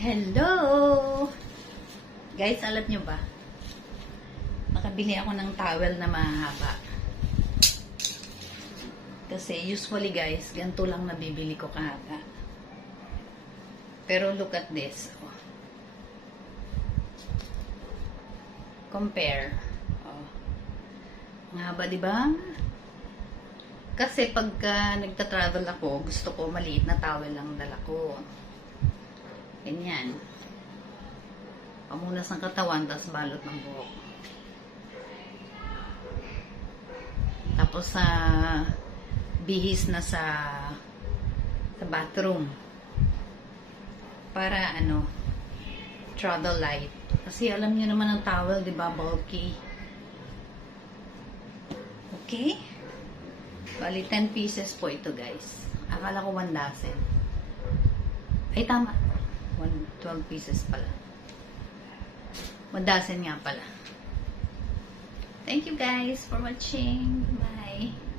Hello! Guys, alam nyo ba? Nakabili ako ng towel na mahaba. Kasi usually guys, ganito lang nabibili ko kahaba. Pero look at this. Compare. Oh. Ang haba, di ba? Kasi pagka nagta-travel ako, gusto ko maliit na towel lang dala ko. Ganyan. Pamunas ng katawan, tapos balot ng buhok. Tapos sa bihis na sa sa bathroom. Para ano, travel light. Kasi alam niyo naman ang towel, di ba, bulky. Okay? Bali, 10 pieces po ito, guys. Akala ko 1 dozen. Ay, tama. 1, 12 pieces pala. 1 dozen nga pala. Thank you guys for watching. Bye.